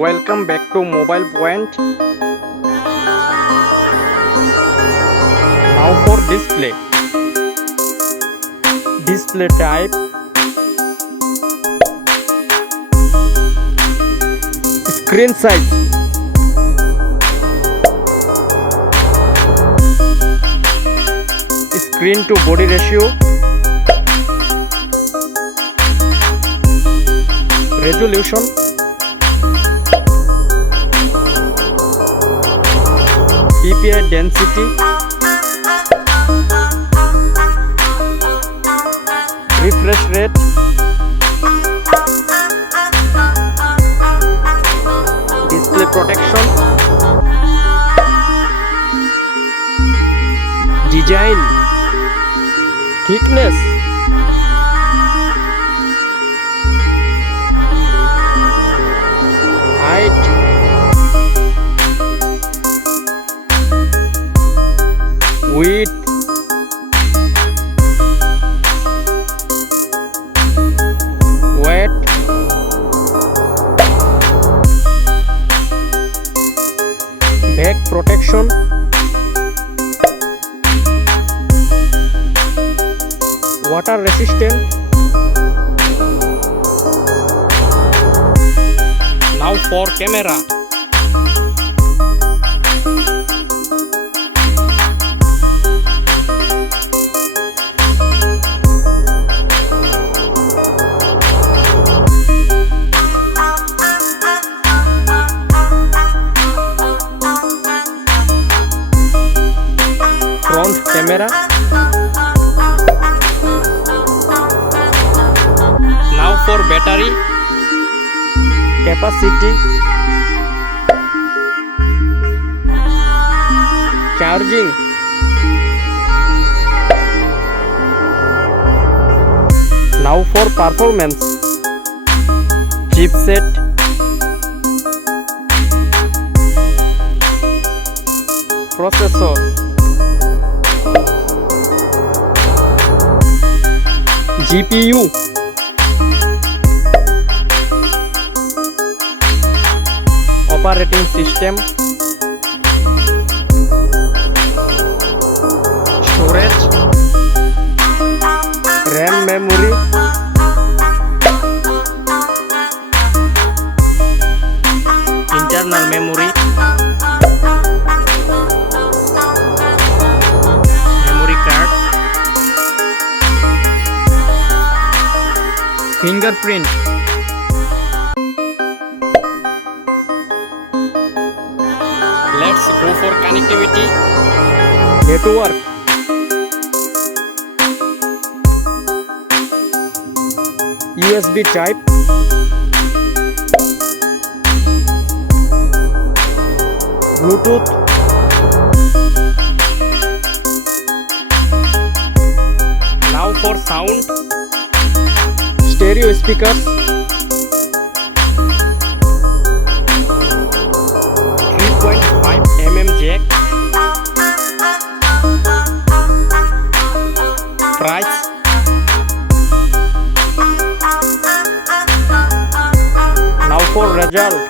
Welcome back to Mobile Point. Now for display. Display type. Screen size. Screen to body ratio. Resolution. PPI density. Refresh rate. Display protection. Design. Thickness. Height. Width. Weight. Back protection. Water resistant. Now for camera. Front camera. Now for battery capacity, charging, now for performance, chipset, processor, GPU, operating system, storage, RAM memory, internal memory, memory card, fingerprint. Let's go for connectivity. Network. USB type. Bluetooth. Now for sound. Stereo speakers. 3.5 mm jack. Price. Now for result.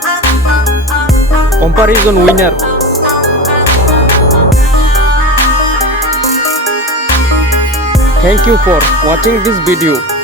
Comparison winner. Thank you for watching this video.